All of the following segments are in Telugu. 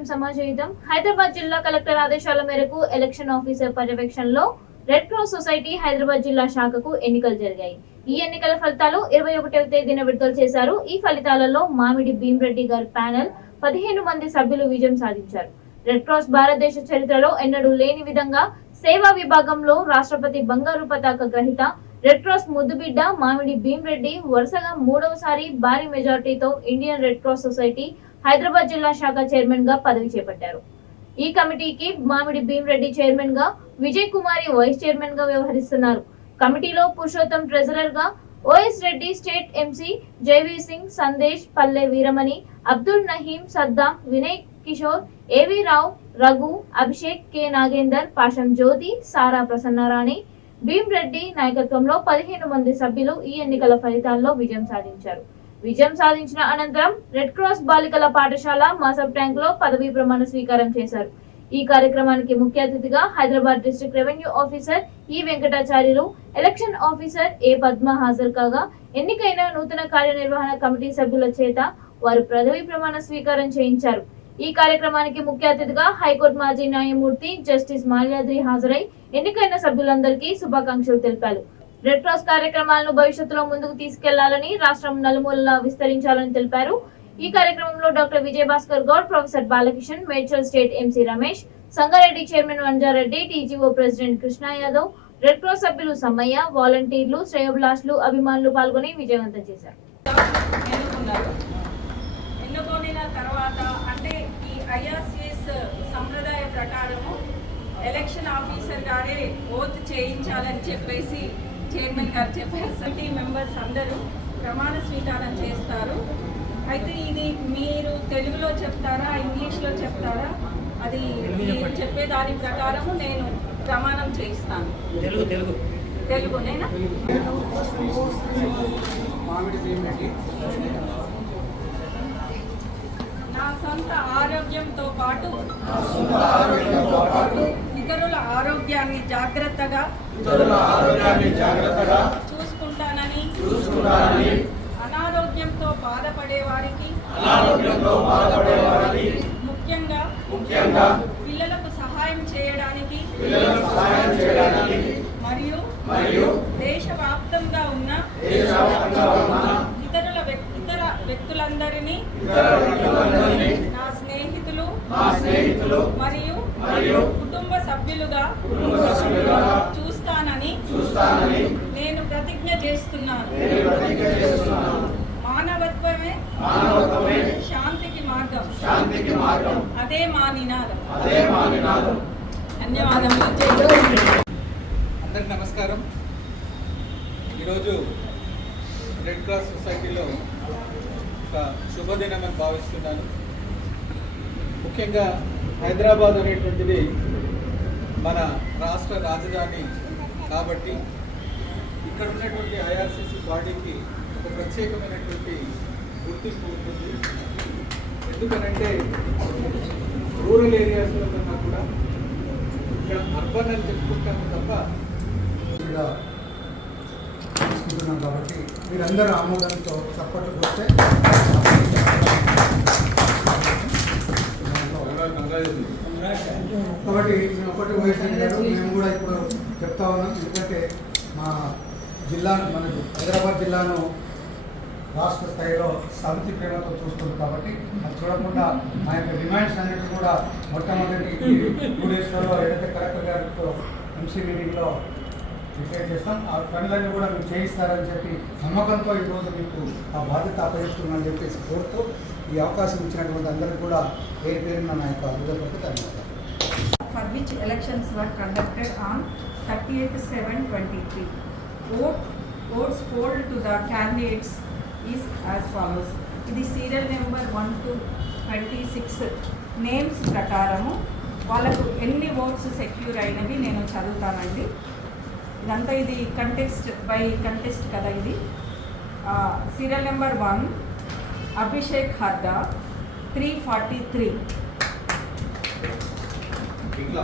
విషయం టు హైదరాబాద్ జిల్లా కలెక్టర్ ఆదేశాల మేరకు ఎలక్షన్ ఆఫీసర్ పర్యవేక్షణలో రెడ్ క్రాస్ సొసైటీ హైదరాబాద్ జిల్లా శాఖకు ఎన్నికలు జరిగాయి. ఈ ఎన్నికల ఫలితాలు ఇరవై ఒకటవ తేదీన విడుదల చేశారు. ఈ ఫలితాలలో మామిడి భీమరెడ్డి గారి ప్యానెల్ పదిహేను మంది సభ్యులు విజయం సాధించారు. రెడ్ క్రాస్ భారతదేశ చరిత్రలో ఎన్నడూ లేని విధంగా సేవా విభాగంలో రాష్ట్రపతి బంగారు పతాక గ్రహీత రెడ్ క్రాస్ ముద్దుబిడ్డ మామిడి భీమరెడ్డి వరుసగా మూడవసారి భారీ మెజార్టీతో Indian red cross society Hyderabad జిల్లా శాఖ చైర్మన్గా పదవి చేపట్టారు. ఈ కమిటీకి మామిడి భీమరెడ్డి చైర్మన్గా విజయ్ కుమారి వైస్ చైర్మన్గా వ్యవహరిస్తున్నారు. కమిటీలో పురుషోత్తం ట్రెజరర్గా OS Reddy state MC జైవీ Singh Sandesh Palle Veeramani Abdul Naheem Saddam Vinay Kishore AV Rao Raghu Abhishek K Nagender Pasham Jyothi Sara Prasannarani Bheem Reddy నాయకత్వంలో పదిహేను మంది సభ్యులు ఈ ఎన్నికల ఫలితాల్లో విజయం సాధించారు. విజయం సాధించిన అనంతరం రెడ్ క్రాస్ బాలికల పాఠశాల మాసబ్ ట్యాంక్లో పదవీ ప్రమాణ స్వీకారం చేశారు. ఈ కార్యక్రమానికి ముఖ్య అతిథిగా Hyderabad district revenue officer E Venkatacharyulu election officer A Padma హాజరు కాగా ఎన్నికైన నూతన కార్యనిర్వహణ కమిటీ సభ్యుల చేత వారు పదవీ ప్రమాణ స్వీకారం చేయించారు. ఈ కార్యక్రమానికి ముఖ్య అతిథిగా హైకోర్టు మాజీ న్యాయమూర్తి జస్టిస్ మాల్యాద్రి హాజరై ఎన్నికైన సభ్యులందరికీ శుభాకాంక్షలు తెలిపారు. రెడ్ క్రాస్ కార్యక్రమాలను భవిష్యత్తులో ముందుకు తీసుకెళ్ళాలని రాష్ట్రం నలుమూలలా విస్తరించాలని తెలిపారు. ఈ కార్యక్రమంలో doctor Vijay Bhaskar Goud professor Balakishan Medchal state MC Ramesh Sangareddy chairman Vanjareddy TGO president Krishna Yadav red cross సభ్యులు సమ్మయ్య వాలంటీర్లు శ్రేయోభిలాషులు అభిమానులు పాల్గొని విజయవంతం చేశారు. ఎన్నుకొనిన తర్వాత అంటే ఈ ఐఆర్సిఎస్ సంప్రదాయ ప్రకారము ఎలక్షన్ ఆఫీసర్ గారే ఓత్ చేయించాలని చెప్పేసి చైర్మన్ గారు చెప్పారు కమిటీ మెంబర్స్ అందరూ ప్రమాణ స్వీకారం చేస్తారు. అయితే ఇది మీరు తెలుగులో చెప్తారా ఇంగ్లీష్లో చెప్తారా? అది మీరు చెప్పే దాని ప్రకారము నేను ప్రమాణం చేయిస్తాను. తెలుగు తెలుగు. తెలుగునేనా భీమిరెడ్డి నా సొంత ఆరోగ్యంతో పాటు ఇతరుల ఆరోగ్యాన్ని జాగ్రత్తగా ఇతరుల ఆరోగ్యాన్ని జాగ్రత్తగా చూసుకుంటానని చూసుకుంటానని అనారోగ్యంతో బాధపడే వారికి అనారోగ్యంతో బాధపడే వారికి ముఖ్యంగా ముఖ్యంగా పిల్లలకు సహాయం చేయడానికి పిల్లలకు సహాయం చేయడానికి మరియు మరియు దేశవ్యాప్తంగా ఉన్న దేశవ్యాప్తంగా ఉన్న ఇతరుల ఇతర వ్యక్తులందరినీ ఇతర వ్యక్తులందరినీ నా స్నేహితులు మా స్నేహితులు మరియు మరియు సభ్యులుగా చూస్తానని చూస్తానని నేను ప్రతిజ్ఞ చేస్తున్నాను. నేను ప్రతిజ్ఞ చేస్తున్నాను. మానవత్వమే మానవత్వమే శాంతికి మార్గం. శాంతికి మార్గం. అదే మా నినాదం. అదే మా నినాదం. ధన్యవాదములు. అందరికి నమస్కారం. ఈరోజు రెడ్ క్రాస్ సొసైటీలో ఒక శుభదినమని భావిస్తున్నాను. ముఖ్యంగా హైదరాబాద్ అనేటువంటిది మన రాష్ట్ర రాజధాని కాబట్టి ఇక్కడ ఉన్నటువంటి ఐఆర్సీసీ బాడీకి ఒక ప్రత్యేకమైనటువంటి గుర్తింపు ఉంటుంది. ఎందుకనంటే రూరల్ ఏరియాస్లో కన్నా కూడా ఇంకా అర్బన్ అని చెప్పుకుంటాము తప్ప తీసుకుంటున్నాం కాబట్టి మీరందరూ ఆమోదంతో చప్పట్లు కొడితే కాబట్టి మేము ఒకటి ఊహించండి గారు మేము కూడా ఇప్పుడు చెప్తా ఉన్నాం. ఎందుకంటే మా జిల్లా మనకు హైదరాబాద్ జిల్లాను రాష్ట్ర స్థాయిలో సమితి ప్రేమతో చూస్తుంది కాబట్టి అది చూడకుండా మా యొక్క డిమాండ్స్ అన్నిటి కూడా మొట్టమొదటి టూ డేస్లలో ఏదైతే కలెక్టర్ గారితో ఎంసీ మీటింగ్లో డిసైడ్ చేస్తాం. ఆ పనులన్నీ కూడా మీరు చేయిస్తారని చెప్పి నమ్మకంతో ఈరోజు మీకు ఆ బాధ్యత అప్పగిస్తున్నామని చెప్పేసి కోరుతూ ఈ అవకాశం ఇచ్చినటువంటి అందరికీ కూడా పేరు పేరున నా యొక్క హృదయపూర్వక ధన్యవాదాలు. For which elections were conducted on thirty eighth seven twenty three vote votes polled to the candidates is as follows ఇది serial number one to twenty six names ప్రకారము వాళ్ళకు ఎన్ని ఓట్స్ సెక్యూర్ అయినవి నేను చదువుతానండి. ఇదంతా ఇది కంటెస్ట్ బై కంటెస్ట్ కదా ఇది. Serial number one Abhishek Harda three forty three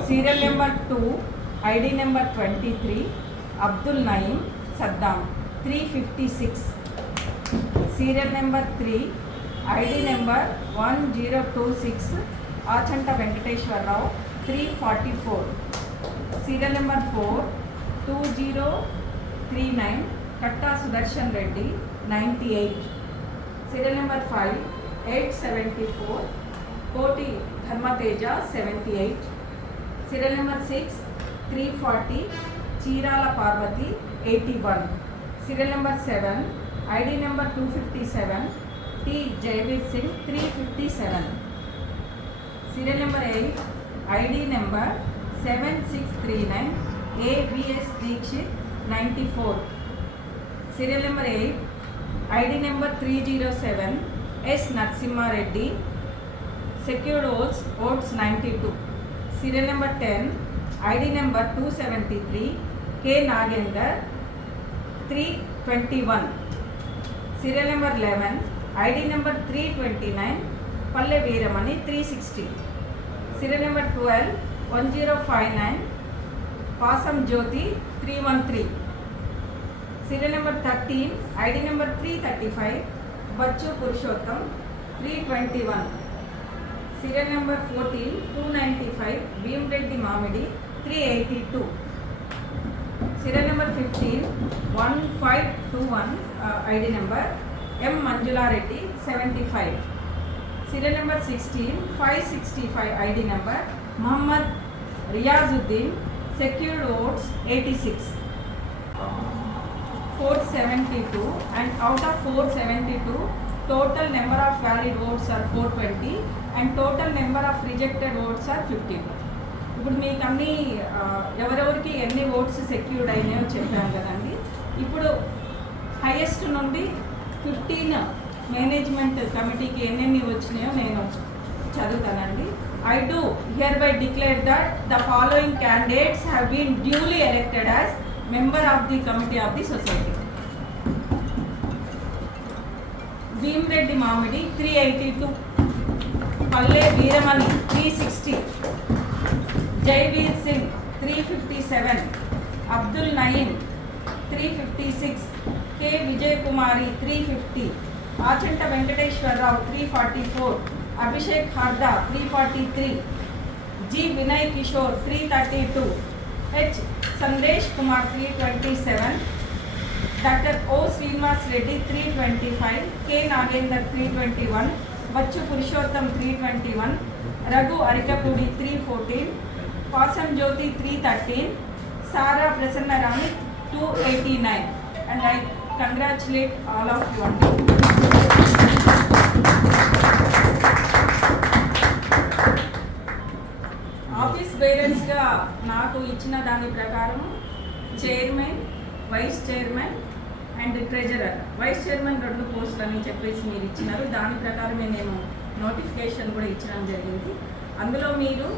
serial number two ID number twenty three Abdul Nayeem Saddam three fifty six serial number three ID number one zero two six Achanta Venkateswararao three forty four serial number four two zero three nine Katta Sudarshan Reddy ninety eight serial number five eight seventy four Koti Dharmateja seventy eight serial number six three forty Chirala Parvathi eighty one serial number seven ID number two fifty seven T Jayaveer Singh three fifty seven serial number eight ID number seven six three nine ABS Dikshit ninety four serial number eight ID number three zero seven S Narasimhareddy secured votes votes ninety two. Serial number ten ID number two seventy three K Nagender three twenty one. Serial number eleven ID number three twenty nine Palle Veeramani three sixty. Serial number twelve one zero five nine Pasam Jyothi three one three. Serial number thirteen ID number three thirty five Bachchu Purushottam three twenty one serial number fourteen two ninety five Bheemareddy Mamidi three eighty two serial number fifteen one five two one ID number M Manjulareddy seventy five serial number sixteen five sixty five ID number Mohammed Riyazuddin secured votes eighty six four seventy two and out of four seventy two total number of valid votes are four twenty and total number of rejected votes are fifty ఇప్పుడు మీకు అన్ని ఎవరెవరికి ఎన్ని ఓట్స్ సెక్యూర్డ్ అయినాయో చెప్పాను కదండి. ఇప్పుడు హైయెస్ట్ నుండి ఫిఫ్టీన్ మేనేజ్మెంట్ కమిటీకి ఎన్నెన్ని వచ్చినాయో నేను చదువుతానండి. I do hereby declare that the following candidates have been duly elected member of the committee of the society. Bheemareddy Mamidi three eighty two Palle Veeramani three sixty Jaiveer Singh three fifty seven Abdul Nayeem three fifty six K Vijay Kumari three fifty Achanta Venkateswararao three forty Sandesh Kumar three twenty seven doctor O Srinivas Reddy three twenty five K Nagender three twenty one Bachchu Purushottam three twenty one Raghu Arikapudi three fourteen Pasam Jyothi three thirteen Sara Prasanna Rani two eighty nine and I congratulate all of you అండి ఆఫీస్ నాకు ఇచ్చిన దాని ప్రకారం chairman vice chairman and treasurer. Vice chairman రెండు పోస్టులు అని చెప్పేసి మీరు ఇచ్చినారు. దాని ప్రకారమే నేను నోటిఫికేషన్ కూడా ఇచ్చడం జరిగింది. అందులో మీరు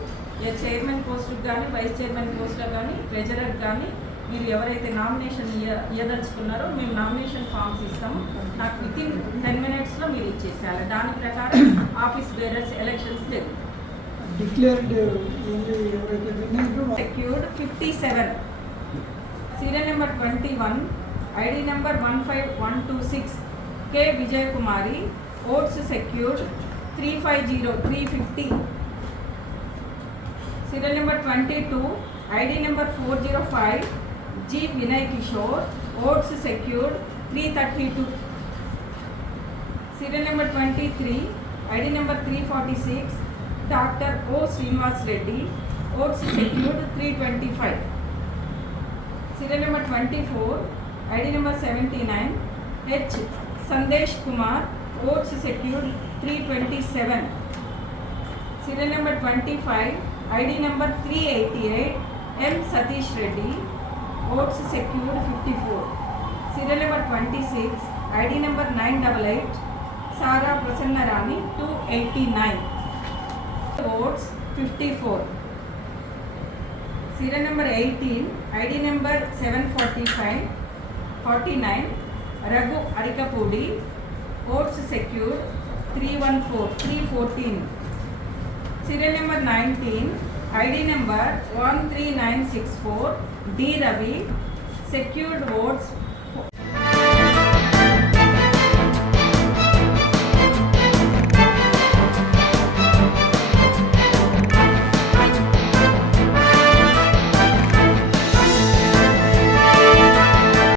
ఏ చైర్మన్ పోస్టుకు కానీ వైస్ చైర్మన్ పోస్టులకు కానీ ట్రెజరర్ కానీ మీరు ఎవరైతే నామినేషన్ ఇయ్య ఇవ్వదలుచుకున్నారో మేము నామినేషన్ ఫామ్స్ ఇస్తాము నాకు వితిన్ టెన్ మినిట్స్లో మీరు ఇచ్చేసేయాలి. దాని ప్రకారం ఆఫీస్ బేరర్స్ ఎలక్షన్స్ జరుగుతాయి డిక్లేర్డ్ ఎవరైతే విన్నారో secured fifty seven serial number twenty one ID number one five one two six K Vijay Kumari votes secured three five zero three fifty serial number twenty two ID number four zero five G Vinay Kishore votes secured three thirty two serial number twenty three ID number three forty six doctor O Srinivas Reddy votes secured three twenty five serial number twenty four ID number seventy nine H Sandesh Kumar votes secured three twenty seven serial number twenty five ID number three eighty eight M Satish Reddy votes secured fifty four serial number twenty six ID number nine double eight Sara Prasanna Rani two eighty nine votes fifty four serial number eighteen ID number seven forty five forty nine Raghu Arikapudi votes secure three one four three fourteen serial number nineteen